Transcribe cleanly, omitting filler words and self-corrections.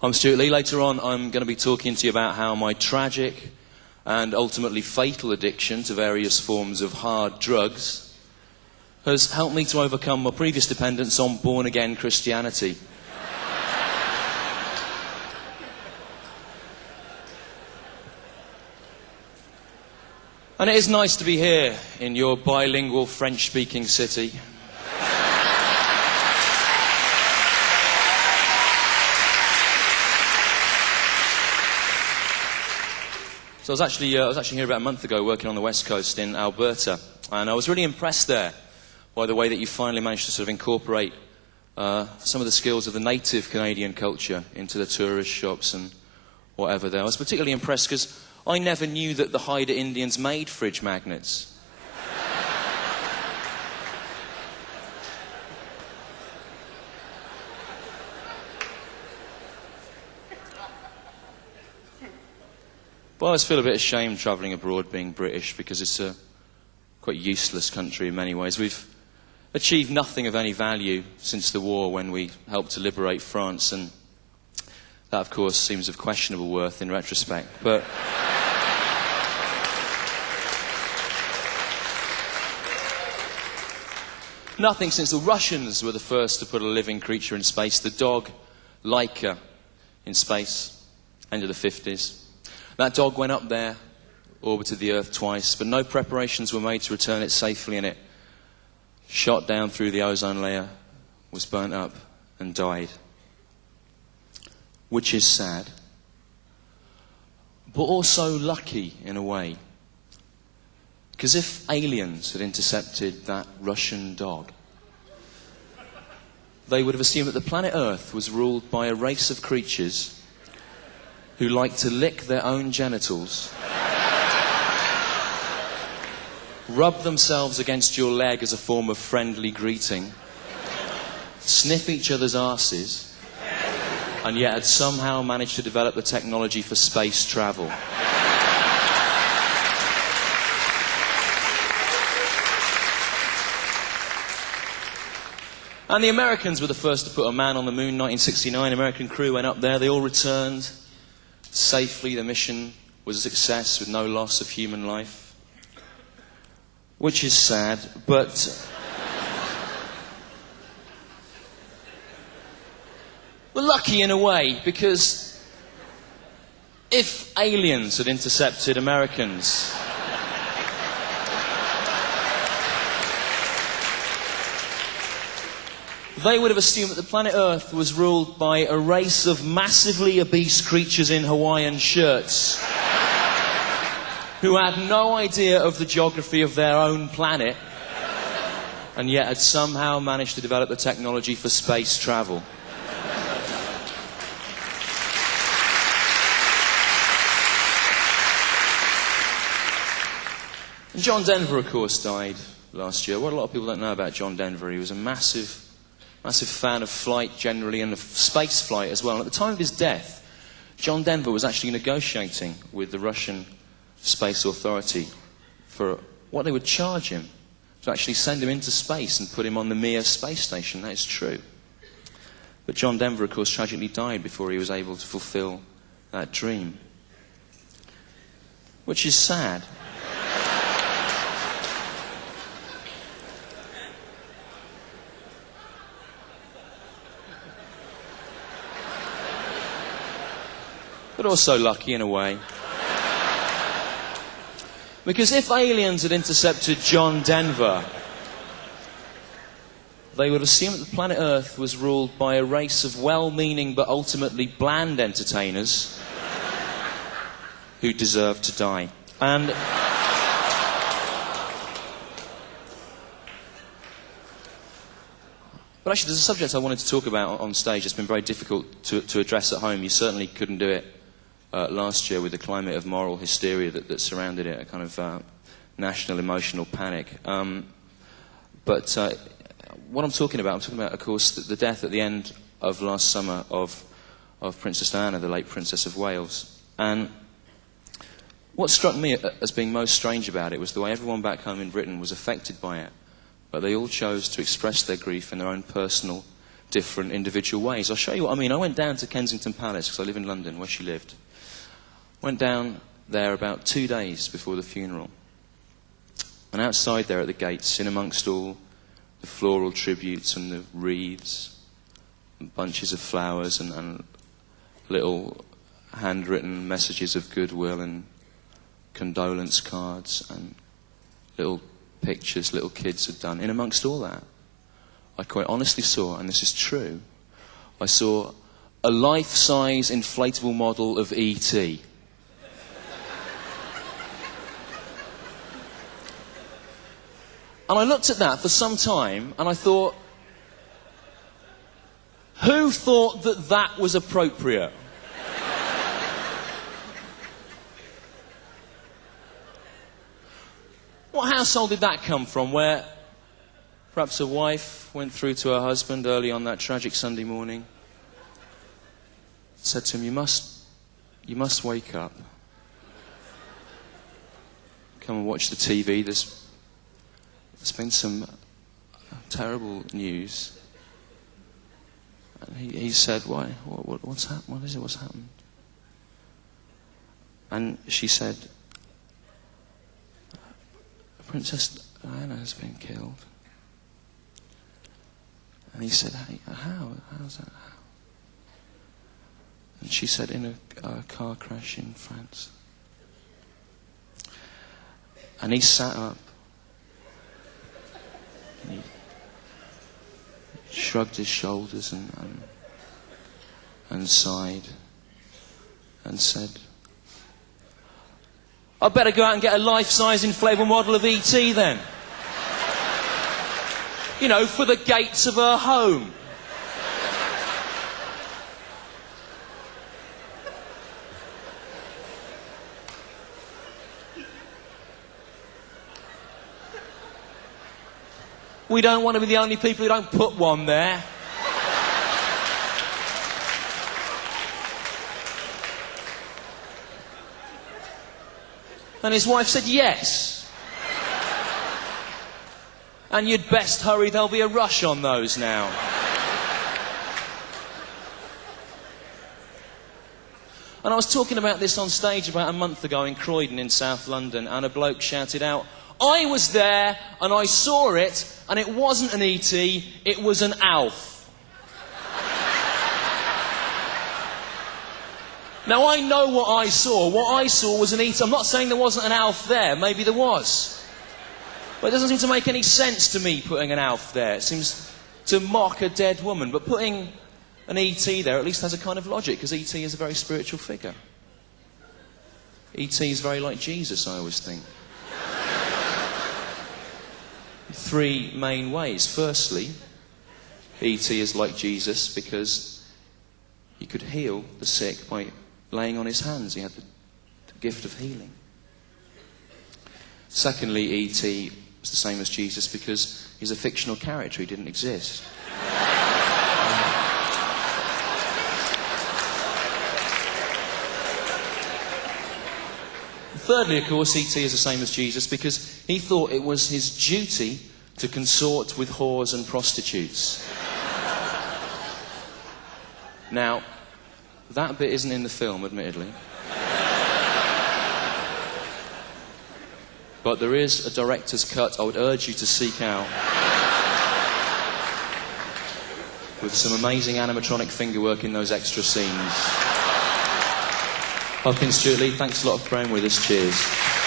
I'm Stewart Lee. Later on, I'm going to be talking to you about how my tragic and ultimately fatal addiction to various forms of hard drugs has helped me to overcome my previous dependence on born-again Christianity. And it is nice to be here in your bilingual French-speaking city. So I was actually here about a month ago working on the West Coast in Alberta, and I was really impressed there by the way that you finally managed to sort of incorporate some of the skills of the native Canadian culture into the tourist shops and whatever there. I was particularly impressed because I never knew that the Haida Indians made fridge magnets. But I always feel a bit ashamed travelling abroad being British because it's a quite useless country in many ways. We've achieved nothing of any value since the war when we helped to liberate France, and that, of course, seems of questionable worth in retrospect. But nothing since the Russians were the first to put a living creature in space, the dog Laika in space, end of the 50s. That dog went up there, orbited the Earth twice, but no preparations were made to return it safely, and it shot down through the ozone layer, was burnt up, and died. Which is sad, but also lucky in a way. Because if aliens had intercepted that Russian dog, they would have assumed that the planet Earth was ruled by a race of creatures who like to lick their own genitals, rub themselves against your leg as a form of friendly greeting, sniff each other's arses, and yet had somehow managed to develop the technology for space travel. And the Americans were the first to put a man on the moon, 1969. American crew went up there, they all returned safely. The mission was a success with no loss of human life. Which is sad, but we're lucky in a way, because if aliens had intercepted Americans, they would have assumed that the planet Earth was ruled by a race of massively obese creatures in Hawaiian shirts who had no idea of the geography of their own planet and yet had somehow managed to develop the technology for space travel. And John Denver, of course, died last year. What a lot of people don't know about John Denver, he was a massive fan of flight generally and of space flight as well. And at the time of his death, John Denver was actually negotiating with the Russian Space Authority for what they would charge him to actually send him into space and put him on the Mir space station. That is true. But John Denver, of course, tragically died before he was able to fulfill that dream. Which is sad. But also lucky in a way. Because if aliens had intercepted John Denver, they would assume that the planet Earth was ruled by a race of well-meaning but ultimately bland entertainers who deserved to die. And but actually, there's a subject I wanted to talk about on stage. It's been very difficult to address at home. You certainly couldn't do it last year with the climate of moral hysteria that surrounded it, a kind of national emotional panic. But what I'm talking about, of course, the death at the end of last summer of Princess Diana, the late Princess of Wales. And what struck me as being most strange about it was the way everyone back home in Britain was affected by it, but they all chose to express their grief in their own personal, different individual ways. I'll show you what I mean. I went down to Kensington Palace, because I live in London, where she lived. Went down there about 2 days before the funeral. And outside there at the gates, in amongst all the floral tributes and the wreaths, and bunches of flowers and little handwritten messages of goodwill and condolence cards and little pictures little kids had done, in amongst all that, I quite honestly saw, and this is true, I saw a life-size inflatable model of E.T. And I looked at that for some time, and I thought, who thought that that was appropriate? What household did that come from, where perhaps a wife went through to her husband early on that tragic Sunday morning, said to him, you must wake up. Come and watch the TV, there's been some terrible news. And he said, why? What's happened? What is it? What's happened? And she said, Princess Diana has been killed. And he said, hey, how? How's that? How? And she said, in a car crash in France. And he sat up. And he shrugged his shoulders and sighed and said, I'd better go out and get a life-size inflatable model of E.T. then. You know, for the gates of her home. We don't want to be the only people who don't put one there. And his wife said, yes. And you'd best hurry, there'll be a rush on those now. And I was talking about this on stage about a month ago in Croydon in South London, and a bloke shouted out, I was there and I saw it, and it wasn't an E.T., it was an Alf. Now, I know what I saw. What I saw was an E.T. I'm not saying there wasn't an Alf there. Maybe there was. But it doesn't seem to make any sense to me, putting an Alf there. It seems to mock a dead woman. But putting an E.T. there at least has a kind of logic, because E.T. is a very spiritual figure. E.T. is very like Jesus, I always think. 3 main ways. Firstly, E.T. is like Jesus because he could heal the sick by laying on his hands. He had the gift of healing. Secondly, E.T. was the same as Jesus because he's a fictional character. He didn't exist. Thirdly, of course, E.T. is the same as Jesus because he thought it was his duty to consort with whores and prostitutes. Now, that bit isn't in the film, admittedly. But there is a director's cut I would urge you to seek out, with some amazing animatronic fingerwork in those extra scenes. I've been Stewart Lee. Thanks a lot for praying with us. Cheers.